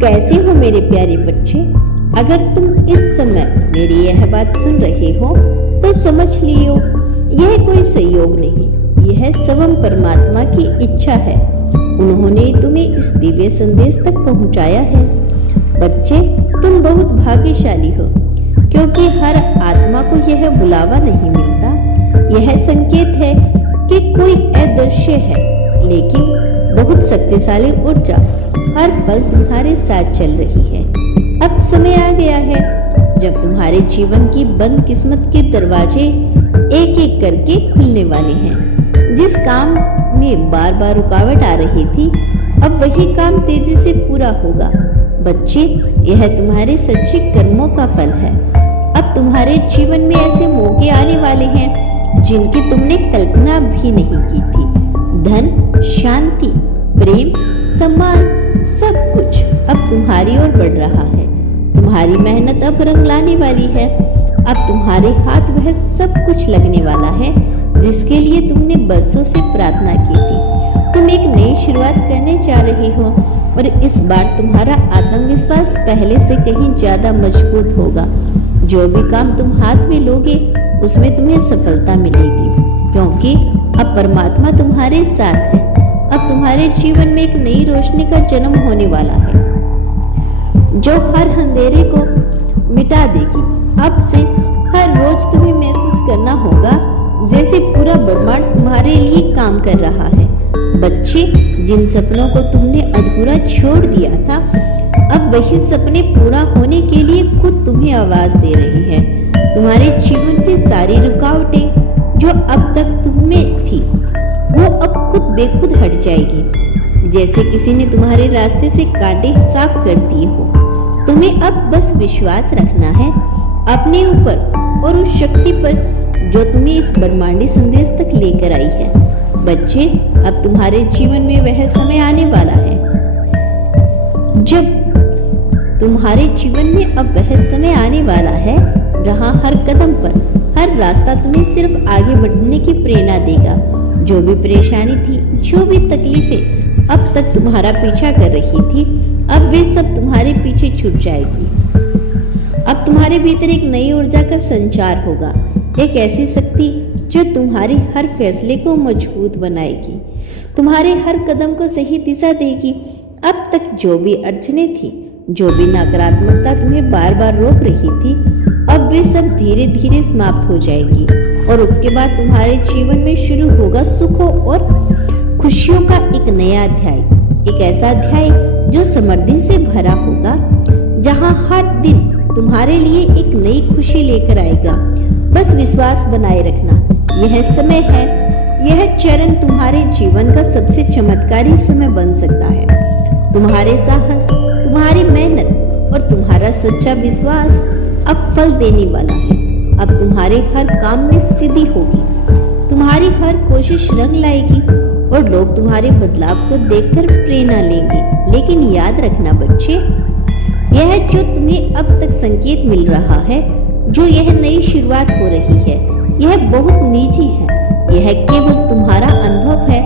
कैसे हो मेरे प्यारे बच्चे? अगर तुम इस समय मेरी यह बात सुन रहे हो तो समझ लियो यह कोई संयोग नहीं, यह स्वयं परमात्मा की इच्छा है। उन्होंने तुम्हें इस दिव्य संदेश तक पहुंचाया है। बच्चे, तुम बहुत भाग्यशाली हो, क्योंकि हर आत्मा को यह बुलावा नहीं मिलता। यह संकेत है कि कोई अदृश्य है लेकिन बहुत शक्तिशाली ऊर्जा हर पल तुम्हारे साथ चल रही है। अब समय आ गया है जब तुम्हारे जीवन की बंद किस्मत के दरवाजे एक एक करके खुलने वाले हैं। जिस काम में बार बार रुकावट आ रही थी, अब वही काम तेजी से पूरा होगा। बच्चे, यह तुम्हारे सच्चे कर्मों का फल है। अब तुम्हारे जीवन में ऐसे मौके आने वाले हैं जिनकी तुमने कल्पना भी नहीं की थी। धन, शांति, प्रेम, सम्मान, सब कुछ अब तुम्हारी ओर बढ़ रहा है। तुम्हारी मेहनत अब रंग लाने वाली है। अब तुम्हारे हाथ वह सब कुछ लगने वाला है जिसके लिए तुमने बरसों से प्रार्थना की थी। तुम एक नई शुरुआत करने जा रही हो और इस बार तुम्हारा आत्मविश्वास पहले से कहीं ज्यादा मजबूत होगा। जो भी काम तुम हाथ में लोगे उसमें तुम्हें सफलता मिलेगी, क्योंकि अब परमात्मा तुम्हारे साथ है। अब तुम्हारे जीवन में एक नई रोशनी का जन्म होने वाला है जो हर अंधेरे को मिटा देगी। अब से हर रोज तुम्हें महसूस करना होगा जैसे पूरा ब्रह्मांड तुम्हारे लिए काम कर रहा है। बच्चे, जिन सपनों को तुमने अधूरा छोड़ दिया था, अब वही सपने पूरा होने के लिए खुद तुम्हें आवाज दे रही है। तुम्हारे जीवन की सारी रुकावटें जो अब तक तुम में थी, वो अब खुद बेखुद हट जाएगी, जैसे किसी ने तुम्हारे रास्ते से कांटे साफ कर दिए हो। तुम्हें अब बस विश्वास रखना है अपने ऊपर और उस शक्ति पर जो तुम्हें इस ब्रह्मांडी संदेश तक लेकर आई है। बच्चे, अब तुम्हारे जीवन में वह समय आने वाला है जब तुम्हारे जीवन में अब वह समय आने वाला है जहाँ हर कदम पर हर रास्ता तुम्हें सिर्फ आगे बढ़ने की प्रेरणा देगा। जो भी परेशानी थी, जो भी तकलीफें अब तक तुम्हारा पीछा कर रही थी, अब वे सब तुम्हारे पीछे छूट जाएगी। अब तुम्हारे भीतर एक नई ऊर्जा का संचार होगा, एक ऐसी शक्ति जो तुम्हारे हर फैसले को मजबूत बनाएगी, तुम्हारे हर कदम को सही दिशा देगी। अब तक जो भी अड़चने थी, जो भी नकारात्मकता तुम्हें बार बार रोक रही थी, अब वे सब धीरे धीरे समाप्त हो जाएगी और उसके बाद तुम्हारे जीवन में शुरू होगा सुखों और खुशियों का एक नया अध्याय। एक ऐसा अध्याय जो समृद्धि से भरा होगा, जहां हर दिन तुम्हारे लिए एक नई खुशी लेकर आएगा। बस विश्वास बनाए रखना। यह समय है, यह चरण तुम्हारे जीवन का सबसे चमत्कारी समय बन सकता है। तुम्हारे साहस, तुम्हारी मेहनत और तुम्हारा सच्चा विश्वास अब फल देने वाला है। अब तुम्हारे हर काम में सिद्धि होगी, तुम्हारी हर कोशिश रंग लाएगी और लोग तुम्हारे बदलाव को देखकर प्रेरणा लेंगे। लेकिन याद रखना बच्चे, यह जो तुम्हें अब तक संकेत मिल रहा है, जो यह नई शुरुआत हो रही है, यह बहुत निजी है। यह केवल तुम्हारा अनुभव है।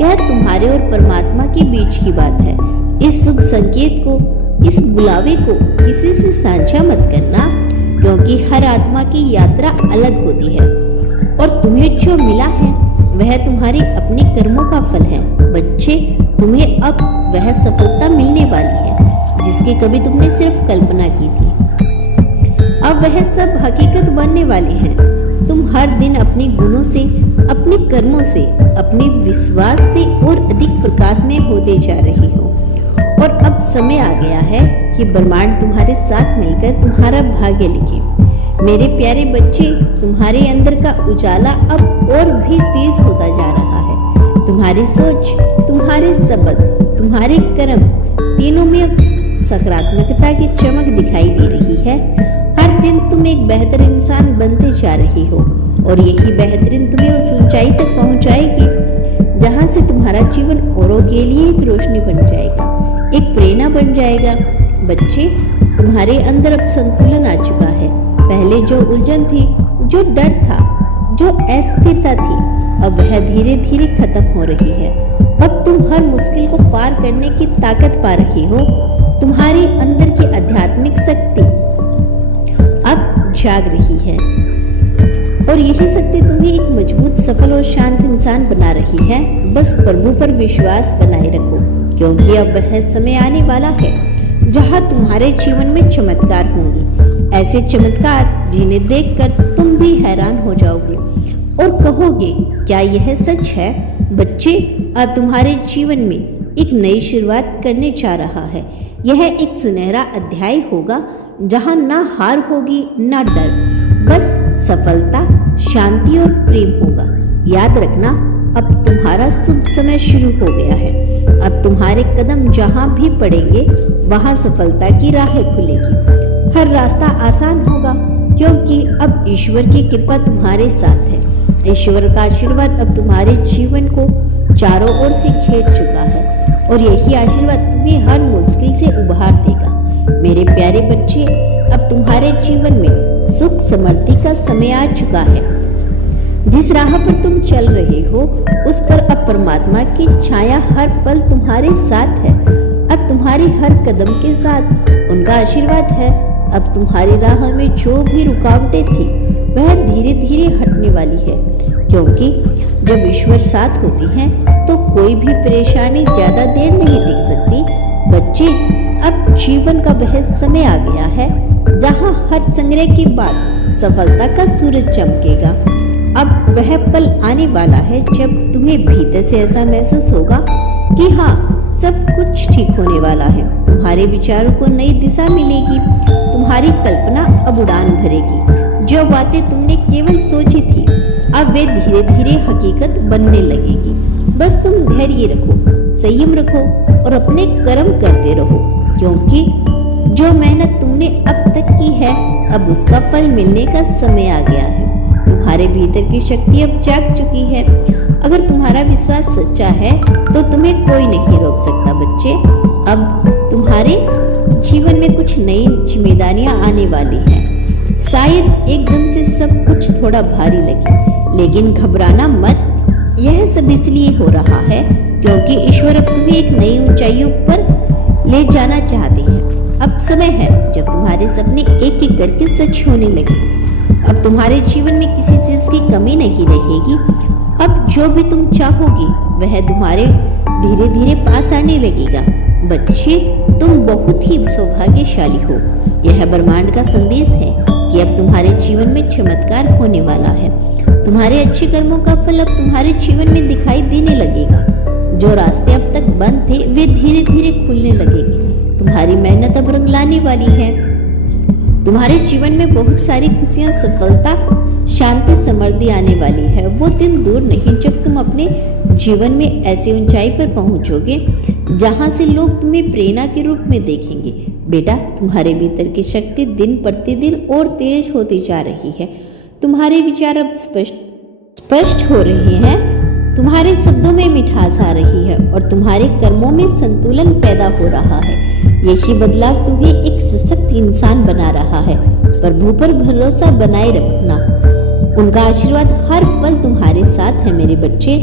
यह तुम्हारे और परमात्मा के बीच की बात है। इस शुभ संकेत को, इस बुलावे को किसी से साझा मत करना, क्योंकि हर आत्मा की यात्रा अलग होती है और तुम्हें जो मिला है वह तुम्हारे अपने कर्मों का फल है। बच्चे, तुम्हें अब वह सफलता मिलने वाली है जिसकी कभी तुमने सिर्फ कल्पना की थी। अब वह सब हकीकत बनने वाले हैं। तुम हर दिन अपने गुणों से, अपने कर्मों से, अपने विश्वास से और अधिक प्रकाश में होते जा रही हो। और अब समय आ गया है कि ब्रह्मांड तुम्हारे साथ मिलकर तुम्हारा भाग्य लिखे। मेरे प्यारे बच्चे, तुम्हारे अंदर का उजाला अब और भी तेज होता जा रहा है। तुम्हारी सोच, तुम्हारे शब्द, तुम्हारे कर्म, तीनों में अब सकारात्मकता की चमक दिखाई दे रही है। हर दिन तुम एक बेहतर इंसान बनते जा रही हो और यही बेहतरीन तुम्हें उस ऊंचाई तक पहुंचाएगी जहां से तुम्हारा जीवन औरों के लिए एक रोशनी बन जाएगा, एक प्रेरणा बन जाएगा। बच्चे, तुम्हारे अंदर अब संतुलन आ चुका है। पहले जो उलझन थी, जो डर था, जो अस्थिरता थी, अब वह धीरे धीरे खत्म हो रही है। अब तुम हर मुश्किल को पार करने की ताकत पा रही हो तुम्हारे अंदर की आध्यात्मिक शक्ति अब जाग रही है और यही शक्ति तुम्हें एक मजबूत, सफल और शांत इंसान बना रही है। बस प्रभु पर विश्वास बनाए रखो, क्योंकि अब वह समय आने वाला है जहां तुम्हारे जीवन में चमत्कार होंगे। ऐसे चमत्कार जिन्हें देखकर तुम भी हैरान हो जाओगे और कहोगे, क्या यह सच है? बच्चे, अब तुम्हारे जीवन में एक नई शुरुआत करने जा रहा है। यह एक सुनहरा अध्याय होगा जहां ना हार होगी ना डर, बस सफलता, शांति और प्रेम होगा। याद रखना, अब तुम्हारा शुभ समय शुरू हो गया है। अब तुम्हारे कदम जहां भी पड़ेंगे वहां सफलता की राहें खुलेगी। हर रास्ता आसान होगा, क्योंकि अब ईश्वर की कृपा तुम्हारे साथ है। ईश्वर का आशीर्वाद अब तुम्हारे जीवन को चारों ओर से घेर चुका है और यही आशीर्वाद तुम्हें हर मुश्किल से उबार देगा। मेरे प्यारे बच्चे, अब तुम्हारे जीवन में सुख समृद्धि का समय आ चुका है। जिस राह पर तुम चल रहे हो उस पर अब परमात्मा की छाया हर पल तुम्हारे साथ है। अब तुम्हारी हर कदम के साथ उनका आशीर्वाद है। अब तुम्हारी राह में जो भी रुकावटें थी वह धीरे धीरे हटने वाली है, क्योंकि जब ईश्वर साथ होती है तो कोई भी परेशानी ज्यादा देर नहीं टिक सकती। बच्चे, अब जीवन का वह समय आ गया है जहां हर संग्रह के बाद सफलता का सूरज चमकेगा। अब वह पल आने वाला है जब तुम्हें भीतर से ऐसा महसूस होगा कि हाँ, सब कुछ ठीक होने वाला है। तुम्हारे विचारों को नई दिशा मिलेगी, तुम्हारी कल्पना अब उड़ान भरेगी। जो बातें तुमने केवल सोची थी अब वे धीरे धीरे हकीकत बनने लगेगी। बस तुम धैर्य रखो, संयम रखो और अपने कर्म करते रहो, क्योंकि जो मेहनत तुमने अब तक की है अब उसका फल मिलने का समय आ गया है। तुम्हारे भीतर की शक्ति अब जाग चुकी है। अगर तुम्हारा विश्वास सच्चा है तो तुम्हें कोई नहीं रोक सकता। बच्चे, अब तुम्हारे जीवन में कुछ नई जिम्मेदारियां आने वाली हैं। शायद एकदम से सब कुछ थोड़ा भारी लगे, लेकिन घबराना मत। यह सब इसलिए हो रहा है क्योंकि ईश्वर अब तुम्हें एक नई ऊंचाइयों पर ले जाना चाहते हैं। अब समय है जब तुम्हारे सपने एक एक करके सच होने लगे। अब तुम्हारे जीवन में किसी चीज की कमी नहीं रहेगी। अब जो भी तुम चाहोगी वह तुम्हारे धीरे धीरे पास आने लगेगा। बच्चे, तुम बहुत ही सौभाग्यशाली हो। यह ब्रह्मांड का संदेश है कि अब तुम्हारे जीवन में चमत्कार होने वाला है। तुम्हारे अच्छे कर्मों का फल अब तुम्हारे जीवन में दिखाई देने लगेगा। जो रास्ते अब तक बंद थे वे धीरे धीरे खुलने लगेंगे। तुम्हारी मेहनत अब रंग लाने वाली है। तुम्हारे जीवन में बहुत सारी खुशियां, सफलता, शांति, समृद्धि आने वाली है। वो दिन दूर नहीं जब तुम अपने जीवन में ऐसी ऊंचाई पर पहुंचोगे जहां से लोग तुम्हें प्रेरणा के रूप में देखेंगे। बेटा, तुम्हारे भीतर की शक्ति दिन प्रतिदिन और तेज होती जा रही है। तुम्हारे विचार अब स्पष्ट हो रहे हैं, तुम्हारे शब्दों में मिठास आ रही है और तुम्हारे कर्मों में संतुलन पैदा हो रहा है। यही बदलाव तुम्हें एक सशक्त इंसान बना रहा है। प्रभु पर भरोसा बनाए रखना, उनका आशीर्वाद हर पल तुम्हारे साथ है। मेरे बच्चे,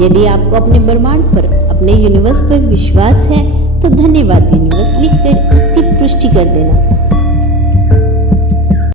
यदि आपको अपने ब्रह्मांड पर, अपने यूनिवर्स पर विश्वास है तो धन्यवाद यूनिवर्स लिखकर इसकी पुष्टि कर देना।